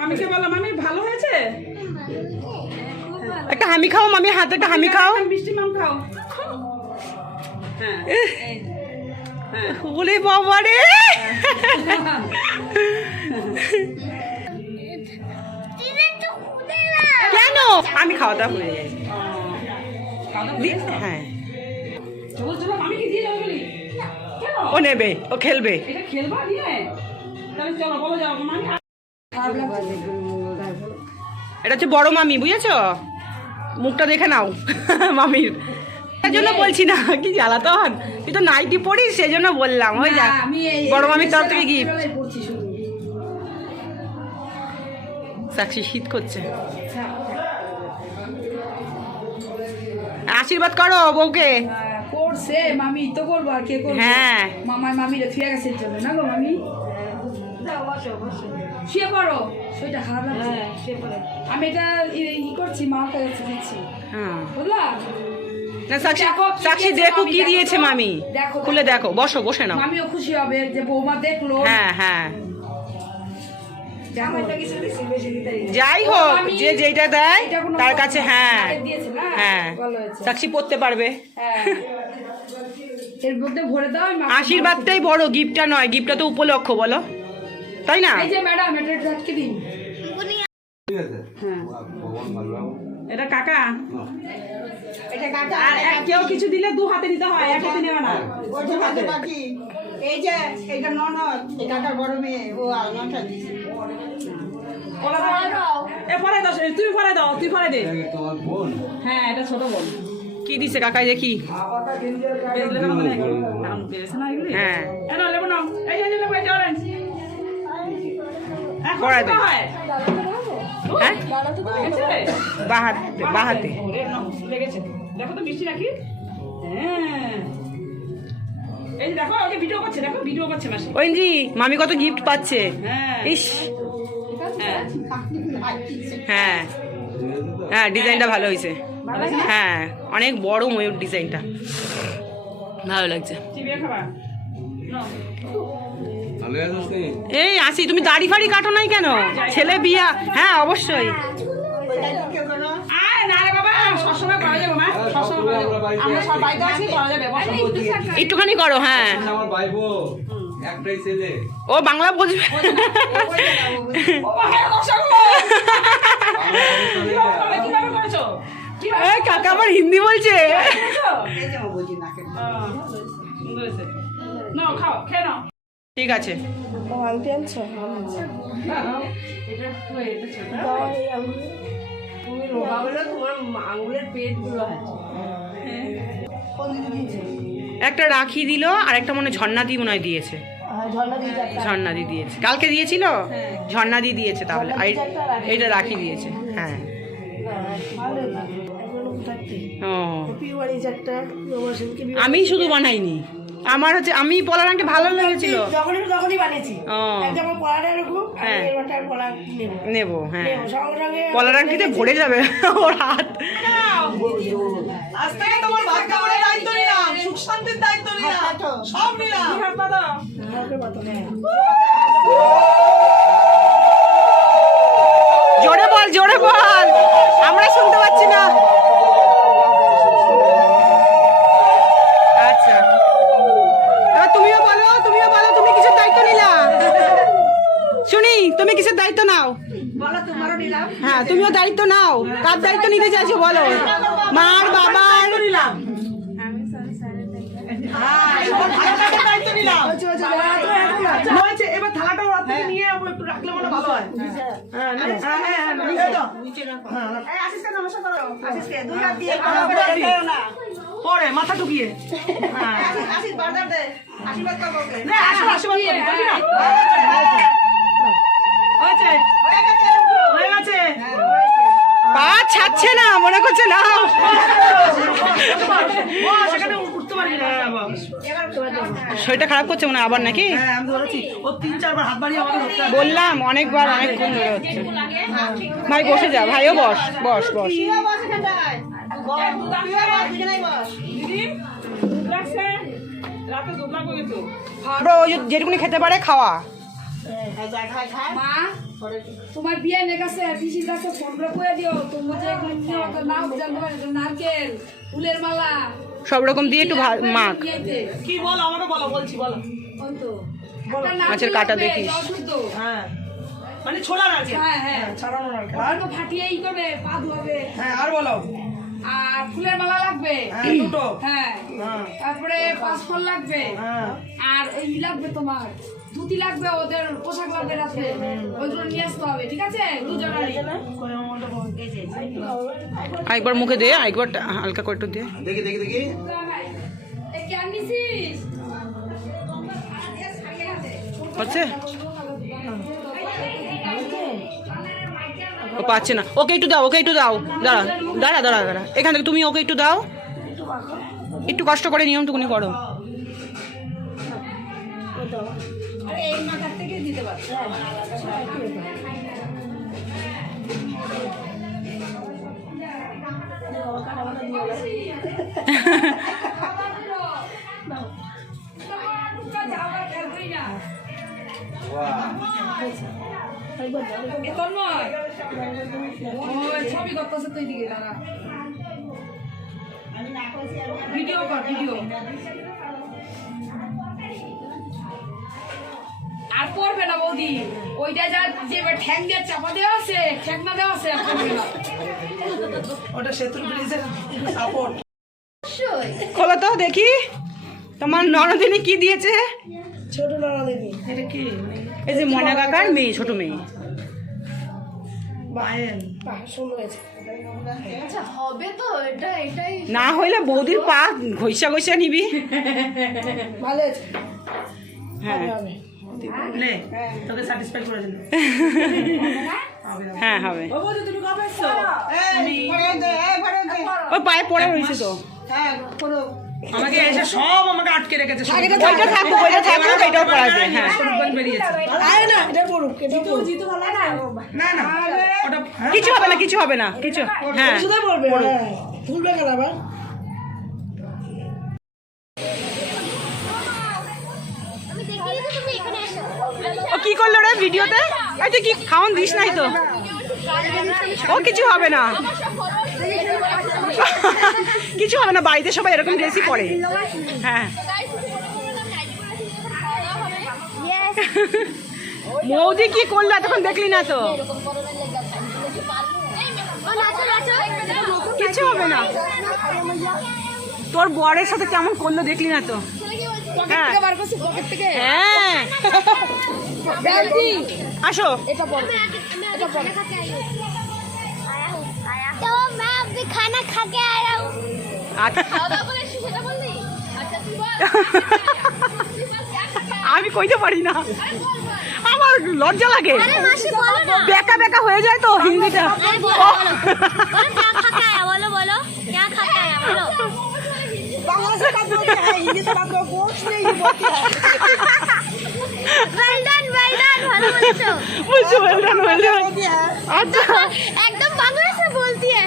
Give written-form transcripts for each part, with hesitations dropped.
মামিকে বলো মামি ভালো হয়েছে? একটা হামি খাও মামি, হাতে একটা হামি খাও। মিষ্টি মাম খাও। হ্যাঁ বলে বাবা রে, কেন আমি খাওয়া দাওয়া হয়ে যাই। হ্যাঁ মামিকে দিয়ে যাবে বলি কেন? ও নেবে, ও খেলবে। এটা খেলবা দিয়ে? তাহলে চলো বলো যাও মামি। এটা হচ্ছে বড় মামি, বুঝেছো? মুখটা দেখে নাও মামির। তার জন্য বলছি না, কি জ্বালাতন। তুই তো নাইটি পড়িস সেই জন্য বললাম। ওই যা বড় মামির তরফ থেকে গিফট। সাক্ষী শীত করছে, আশীর্বাদ করো বউকে। করছে মামি তো করবো, আর কে করবে? হ্যাঁ মামার মামিরে থুয়ে গেছে জন্য না গো মামি। শুয়ে পড়ো, শরীরটা খারাপ লাগছে। আমি এটা ই করছি, মার কাছে দিচ্ছি, বুঝলা? না সাক্ষী, সাক্ষী দেখো কি দিয়েছে মামি, খুলে দেখো। বসো, বসে নাও। মামিও খুশি হবে যে বৌমা দেখলো। হ্যাঁ হ্যাঁ, যাই হোক যে যেটা দেয় তার কাছে। হ্যাঁ হ্যাঁ, সাক্ষী পড়তে পারবে। এর মধ্যে ভরে দাও। আশীর্বাদটাই বড়, গিফটটা নয়। গিফটটা তো উপলক্ষ, বলো তাই না? এই যে ম্যাডাম, এটা ঝটকে দিন। এটা কাকা, এটা কাকা। আর কেউ কিছু দিলে দু হাতে নিতে হয়, এক হাতে নেবে না। এই যে এটা ননদ, এই কাকার বড় মেয়ে, ও আলমাটা দিছে। এ পরে দাও, তুই পরে দাও, তুই পরে দে। হ্যাঁ এটা ছোট বোন। কি দিছে কাকাই দেখি? হ্যাঁ পড়াই দে। হ্যাঁ বাহাতে লেগেছে, দেখো তো মিষ্টি নাকি? হ্যাঁ এই যে দেখো, ওকে ভিডিও করছে, দেখো ভিডিও করছে মাসি। ওইজি মামি কত গিফট পাচ্ছে। হ্যাঁ ইস, হ্যাঁ হ্যাঁ ডিজাইনটা ভালো হয়েছে। হ্যাঁ অনেক বড় ময়ূর, ডিজাইনটা ভালো লাগছে। চিবিয়ে খাবা। এই আসি, তুমি দাড়ি ফাড়ি কাটো নাই কেন? ছেলে বিয়া। হ্যাঁ অবশ্যই। একটুখানি করো। হ্যাঁ ও বাংলা বুঝবে। কাকা আবার হিন্দি বলছে। ঠিক আছে, একটা রাখি দিল, আর একটা মনে ঝর্ণাদি মনে হয় দিয়েছে। ঝর্ণাদি দিয়েছে, কালকে দিয়েছিল। ঝর্ণাদি দিয়েছে তাহলে, এইটা রাখি দিয়েছে। হ্যাঁ ও, আমি শুধু বানাইনি, আমার হচ্ছে আমি পলার আংটি ভালো লেগেছিল। নেবো। হ্যাঁ পলার আংটিতে ভরে যাবে ওর হাত। জোরে বল, জোরে বল, আমরা শুনতে পাচ্ছি না। আচ্ছা তুমিও বলো, তুমিও বলো, তুমি কিসের দায়িত্ব নিলা? শুনি, তুমি কিসের দায়িত্ব নাও? হ্যাঁ তুমিও দায়িত্ব নাও। কার দায়িত্ব নিতে চাইছো বলো? মার, বাবার? এবার থালাটা নিয়ে রাখলে মনে ভালো হয়। পরে মাথা ঢুকিয়ে পা ছাড়ছে না, মনে করছে না। শরীরটা খারাপ করছে মনে হয় আবার নাকি? বললাম অনেকবার, অনেকক্ষণ ধরে হচ্ছে। ভাই বসে যা, ভাইও বস, বস বস। যেটুকুনি খেতে পারে খাওয়া। যা খায় খায় মা তোমার বিয়ে নে গেছে পিসির কাছে ফোন করে কয়ে দিও তুমি যে নাও জানতে পারে নারকেল ফুলের মালা সব রকম দিয়ে একটু মাখ। কি বলো আমাকে বলো বলছি বলো ওই তো মাছের কাঁটা দেখিস। হ্যাঁ মানে ছোলা নারকেল হ্যাঁ হ্যাঁ ছড়ানো নারকেল আর তো ফাটিয়ে ই করবে পা ধোবে হ্যাঁ আর বলো আর ফুলের মালা লাগবে দুটো হ্যাঁ তারপরে পাঁচফল লাগবে আর ওই লাগবে তোমার ধুতি লাগবে ওদের পোশাক লাগবে রাতে ওইগুলো নিয়ে আসতে হবে ঠিক আছে দুজনেরই একবার মুখে দে একবার হালকা করে একটু দে দেখি দেখি দেখি এই কেন নিছিস হচ্ছে ও পাচ্ছে না ওকে একটু দাও ওকে একটু দাও দাঁড়া দাঁড়া দাঁড়া দাঁড়া এখান থেকে তুমি ওকে একটু দাও একটু কষ্ট করে নিয়মটুকুনি করো এই মাথার থেকে দিতে পারো ছবি করতেছে তুই দিকে দাঁড়া ভিডিও কর ভিডিও আর পড়বে না বৌদি ওইটা যা যে ঠ্যাং দিয়ে চাপা দেওয়া আছে ঠ্যাংনা দেওয়া আছে আর পড়বে না ওটা শত্রু ব্রিজের সাপোর্ট খোলো তো দেখি তোমার ননদিনী কি দিয়েছে ছোট ননদিনী এটা কি এই যে ময়না কাকার মেয়ে ছোট মেয়ে বাহেন সুন্দর হয়েছে আচ্ছা হবে তো এটা এটাই না হইলে বৌদির পা ঘইসা ঘইসা নিবি ভালো আছে হ্যাঁ নে তোকে স্যাটিসফাই করে দিলাম হ্যাঁ হবে ও বৌদি তুমি কবে এসছো ও পায়ে পড়ে রয়েছে তো হ্যাঁ পুরো আমাকে এসে সব আমাকে আটকে রেখেছে ওইটা থাকুক এটাও পড়া যায় হ্যাঁ সরুবান বেরিয়েছে আয় না এটা পড়ুক এটা পড়ুক জিতু ভালো না না না ওটা কিছু হবে না কিছু হবে না কিছু হ্যাঁ শুধু পড়বে তুলবে কেন আবার আমি দেখিয়ে দিতে তুমি এখানে এসো ও কি করলো রে ভিডিওতে এই তুই কি খাওয়ান দিস নাই তো ও কিছু হবে না কিছু হবে না বাড়িতে সবাই এরকম ড্রেসই পরে হ্যাঁ মৌদি কি করলো এতক্ষণ দেখলি না তো কিছু হবে না তোর বরের সাথে কেমন করলো দেখলি না তো হ্যাঁ হ্যাঁ আসো तो मैं अभी खाना खा के आया हूँ আমি কইতে পারি না আমার লজ্জা লাগে বেকা বেকা হয়ে যায় তো হিন্দিটা क्या खा के आया बोलो बोलो क्या खा के आया बोलो बांग्ला से बात बोलते हैं हिंदी से बात कुछ नहीं बोलते हैं वेल डन ভালো বলেছো বুঝছো ওয়েলডান बोलती है আচ্ছা एकदम बांग्ला से बोलती है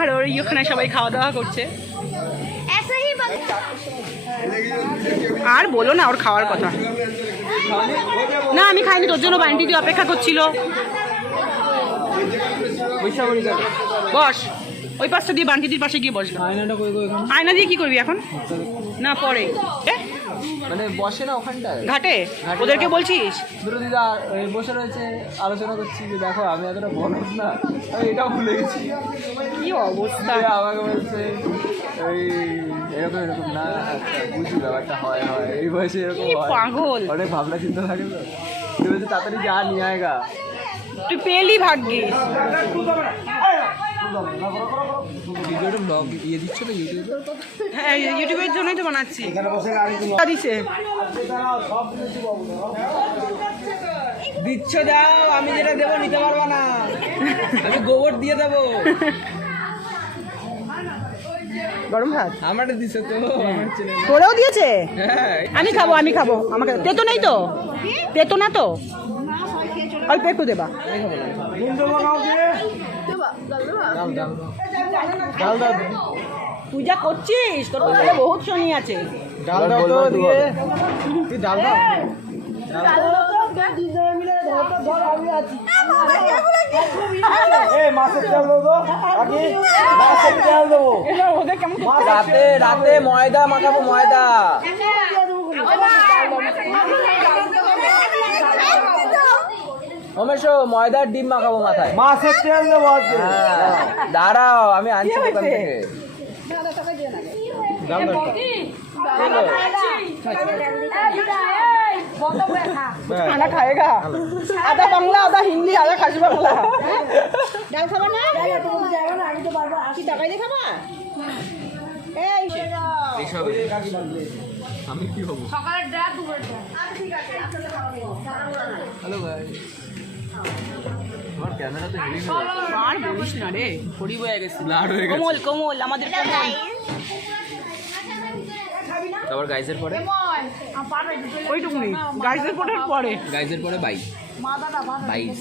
আর ওই ওখানে সবাই খাওয়া দাওয়া করছে ऐसा ही আর বলো না ওর খাওয়ার কথা না আমি খাইনি তোর জন্য বান্টি দিয়ে অপেক্ষা করছিল বস ওই পাশটা দিয়ে বান্টিদির পাশে গিয়ে বস আয়না দিয়ে কি করবি এখন না পরে মানে বসে না ওখানটায় ঘাটে ওদেরকে বলছিস দুটো দিদা বসে রয়েছে আলোচনা করছি যে দেখো আমি এতটা বলদ না আমি এটাও ভুলে গেছি কি অবস্থা তাই আমাকে বলছে ওই এরকম এরকম না আচ্ছা বুঝি ব্যাপারটা হয় হয় এই বয়সে এরকম কি হয় পাগল অনেক ভাবনা চিন্তা থাকে তো তুই বলছে তাড়াতাড়ি যা নিয়ে আয়গা তুই পেলি ভাগ্যিস ভিডিওটা ব্লগ দিয়ে দিচ্ছ তো ইউটিউবে হ্যাঁ ইউটিউবের জন্যই তো বানাচ্ছি দিছে দিচ্ছ যাও আমি যেটা দেবো নিতে পারবো না আমি গোবর দিয়ে দেবো গরম ভাত আমারটা দিছে তো আমার ছেলে তোরেও দিয়েছে হ্যাঁ আমি খাবো আমাকে তেতো নেই তো তেতো না তো অল্প একটু দেবা ডাল ডাল ডাল ডাল তুই যা করছিস তোর কথা বহুত শুনি আছে ডাল দাও তো দিয়ে তুই ডাল দাও রাতে রাতে ময়দা মাখাবো, ময়দা। রমেশো ময়দার ডিম মাখাবো মাথায়। মাছের তেল দেবো। দাঁড়াও আমি আনছি দোকান থেকে। खाना खाएगा आधा बांग्ला आधा हिंदी आधा खासी बांग्ला ডাল খাবা না? কি তরকারি দিয়ে খাবা? এই আমি কি হবো? সকালের ডাক দুপুরের ডাক। হ্যালো ভাই, আমার ক্যামেরা তো হেভি আর বলিস না রে পড়ি বয়ে গেছে ব্লাড হয়ে গেছে। কোমল কোমল আমাদের কোমল তারপর গাইজের পরে ওইটুকুনি গাইজের পরে গাইজের পরে 22 22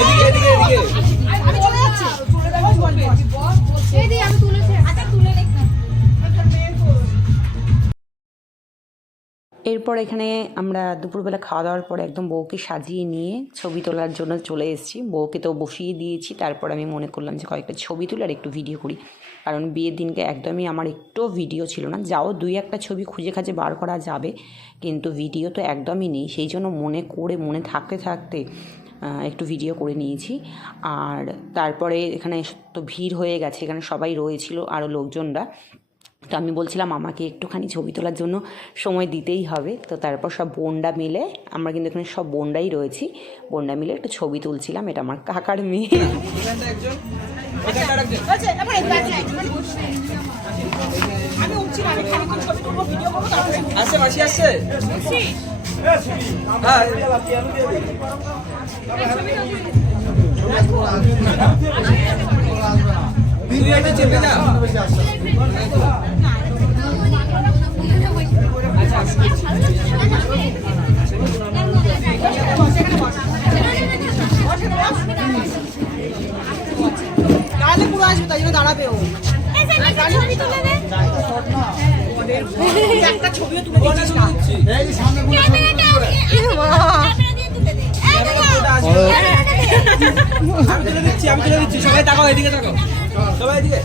এদিকে এদিকে এদিকে আমি চলে যাচ্ছি এই দি আমি তুলেছি আচ্ছা তুলে রেখ না এরপর এখানে আমরা দুপুরবেলা খাওয়া দাওয়ার পরে একদম বউকে সাজিয়ে নিয়ে ছবি তোলার জন্য চলে এসেছি। বউকে তো বসিয়ে দিয়েছি, তারপর আমি মনে করলাম যে কয়েকটা ছবি তুলে আর একটু ভিডিও করি, কারণ বিয়ের দিনকে একদমই আমার একটু ভিডিও ছিল না। যাও 2-1টা ছবি খুঁজে খাজে বার করা যাবে, কিন্তু ভিডিও তো একদমই নেই। সেই জন্য মনে থাকতে থাকতে একটু ভিডিও করে নিয়েছি। আর তারপরে এখানে তো ভিড় হয়ে গেছে, এখানে সবাই রয়েছিল আরও লোকজনরা। তো আমি বলছিলাম আমাকে একটুখানি ছবি তোলার জন্য সময় দিতেই হবে। তো তারপর সব বোনরা মিলে, আমরা কিন্তু এখানে সব বোনরাই রয়েছি, বোনরা মিলে একটু ছবি তুলছিলাম। এটা আমার কাকার মেয়ে। আসছে মাসি আসছে। হ্যাঁ তুই একটা চেপে যা। তাহলে পুরো আসবে, তাই জন্য দাঁড়াবে ও। ছবি তুলে দে একটা ছবিও তুলে দিচ্ছিস না। ক্যামেরাটা ক্যামেরা দিয়ে তুলে দে এই দেখো আমি তুলে দিচ্ছি সবাই তাকাও, এদিকে তাকাও, সবাই এদিকে।